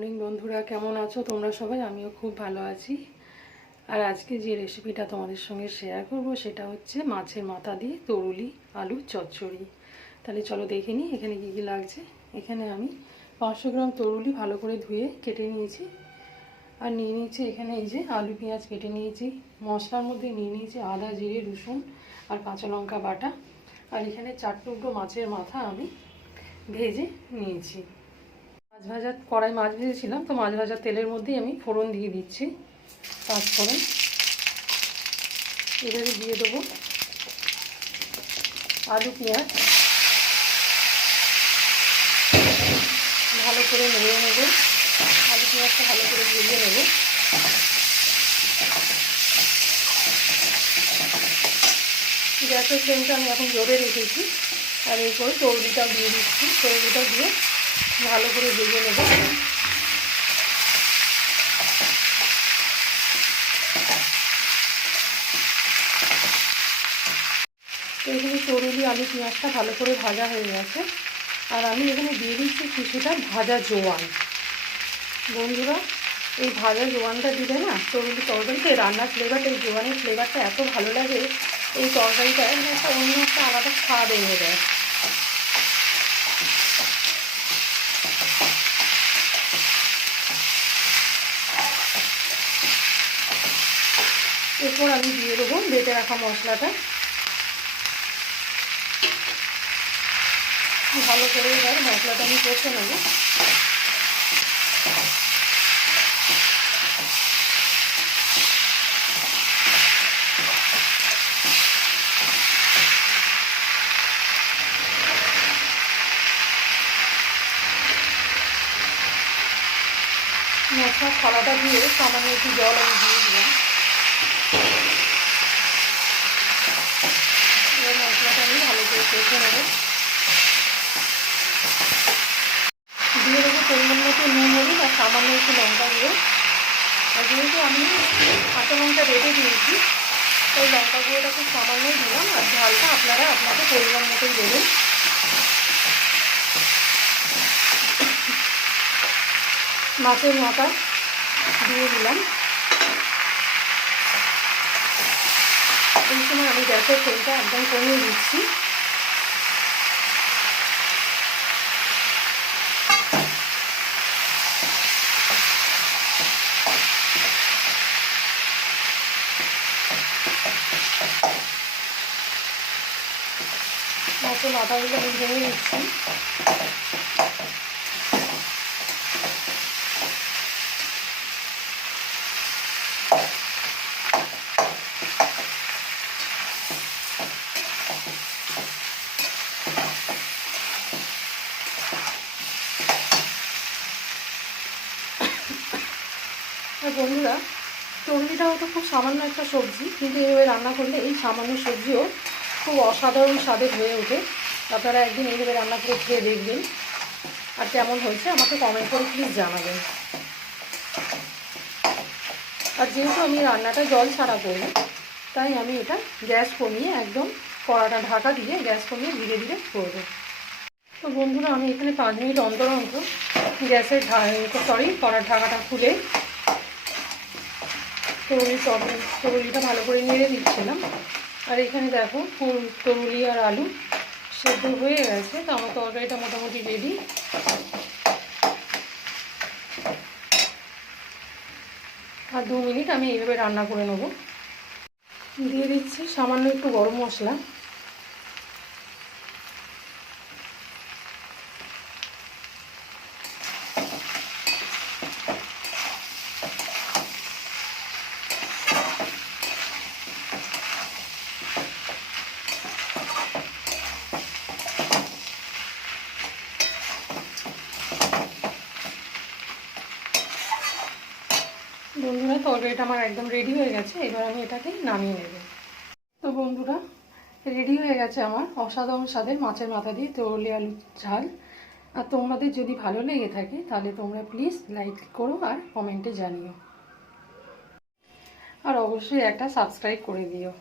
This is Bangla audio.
মর্নিং বন্ধুরা কেমন আছো? তোমরা সবাই, আমিও খুব ভালো আছি। আর আজকে যে রেসিপিটা তোমাদের সঙ্গে শেয়ার করব, সেটা হচ্ছে মাছের মাথা দিয়ে তরুলি আলু চচ্চড়ি। তাহলে চলো দেখে নিই, এখানে কী কী লাগছে। এখানে আমি পাঁচশো গ্রাম তরুলি ভালো করে ধুয়ে কেটে নিয়েছি। আর নিয়ে নিয়েছি এখানে এই যে আলু পেঁয়াজ কেটে নিয়েছি। মশলার মধ্যে নিয়ে নিয়েছি আদা, জিরে, রসুন আর কাঁচা লঙ্কা বাটা। আর এখানে চার টুকরো মাছের মাথা আমি ভেজে নিয়েছি। মাছ ভাজা কড়াই মাছ ভেজেছিলাম, তো মাছ ভাজার তেলের মধ্যেই আমি ফোড়ন দিয়ে দিচ্ছি, পাঁচ ফোড়ন। এবারে দিয়ে দেবো আলু পেঁয়াজ। ভালো করে নেড়ে নেব, আলু পেঁয়াজটা ভালো করে ভেজে নেব। গ্যাসের ফ্লেমটা আমি এখন জোরে রেখেছি, আর এরপরে তরুলিটাও দিয়ে দিচ্ছি তরুলিটা দিয়ে ভালো করে ভেজে নেব। তো এখানে তরুলি আলু পেঁয়াজটা ভালো করে ভাজা হয়ে গেছে। আর আমি এখানে দিয়ে দিচ্ছি কিছুটা ভাজা জোয়ান। বন্ধুরা, এই ভাজা জোয়ানটা দিলে না তরুলি তরকারিতে রান্নার ফ্লেভারটা এই জোয়ানের ফ্লেভারটা এত ভালো লাগে, এই তরকারিটা একটা অন্য একটা আলাদা স্বাদ এনে দেয়। এরপর আমি দিয়ে দেবো বেটে রাখা মশলাটা। ভালো করে এবার মশলাটা আমি কষে নেব। মশলার থালাটা দিয়ে সামান্য একটু জল আমি দিয়ে দিলাম এবার মশলাটা ভালো নেব দিয়ে দেবো পরিমাণ মতো নুন হলুদ আর সামান্য একটু লঙ্কা গুঁড়ো আর যেহেতু আমি কাঁচা লঙ্কা রেখে দিয়েছি ওই লঙ্কা গুঁড়োটা খুব সামান্যই দিলাম আর ঝালটা আপনারা আপনাদের পরিমাণ মতোই দেবেন মাছের মাথা দিয়ে দিলাম এই সময় আমি গ্যাসের তেলটা একদম কমিয়ে দিচ্ছি। আমি ভেঙে দিচ্ছি আর বন্ধুরা তরুলিটাও তো খুব সামান্য একটা সবজি, কিন্তু এইভাবে রান্না করলে এই সামান্য সবজিও খুব অসাধারণ স্বাদের হয়ে ওঠে। আপনারা একদিন এইভাবে রান্না করে খেয়ে দেখবেন। আর কেমন হয়েছে আমাকে কমেন্ট করে প্লিজ জানাবেন। আর যেহেতু আমি রান্নাটা জল ছাড়া করি তাই আমি এটা গ্যাস কমিয়ে একদম কড়াটা ঢাকা দিয়ে গ্যাস কমিয়ে ধীরে ধীরে করব। তো বন্ধুরা, আমি এখানে পাঁচ মিনিট অন্তর অন্তর গ্যাসের সরি কড়ার ঢাকাটা খুলে তরুলি তরুলিটা ভালো করে নেড়ে দিচ্ছিলাম। আর এখানে দেখো ফুল তরুলি আর আলু সেদ্ধ হয়ে গেছে। তো আমার তরকারিটা মোটামুটি রেডি আর দু মিনিট আমি এইভাবে রান্না করে নেব। দিয়ে দিচ্ছি সামান্য একটু গরম মশলা। বন্ধুরা তরকারিটা আমার একদম রেডি হয়ে গেছে, এবার আমি এটাকে নামিয়ে নেব। তো বন্ধুরা রেডি হয়ে গেছে আমার অসাধারণ স্বাদের মাছের মাথা দিয়ে তরলি আলু ঝাল। আর তোমাদের যদি ভালো লেগে থাকে, তাহলে তোমরা প্লিজ লাইক করো আর কমেন্টে জানিও। আর অবশ্যই একটা সাবস্ক্রাইব করে দিও।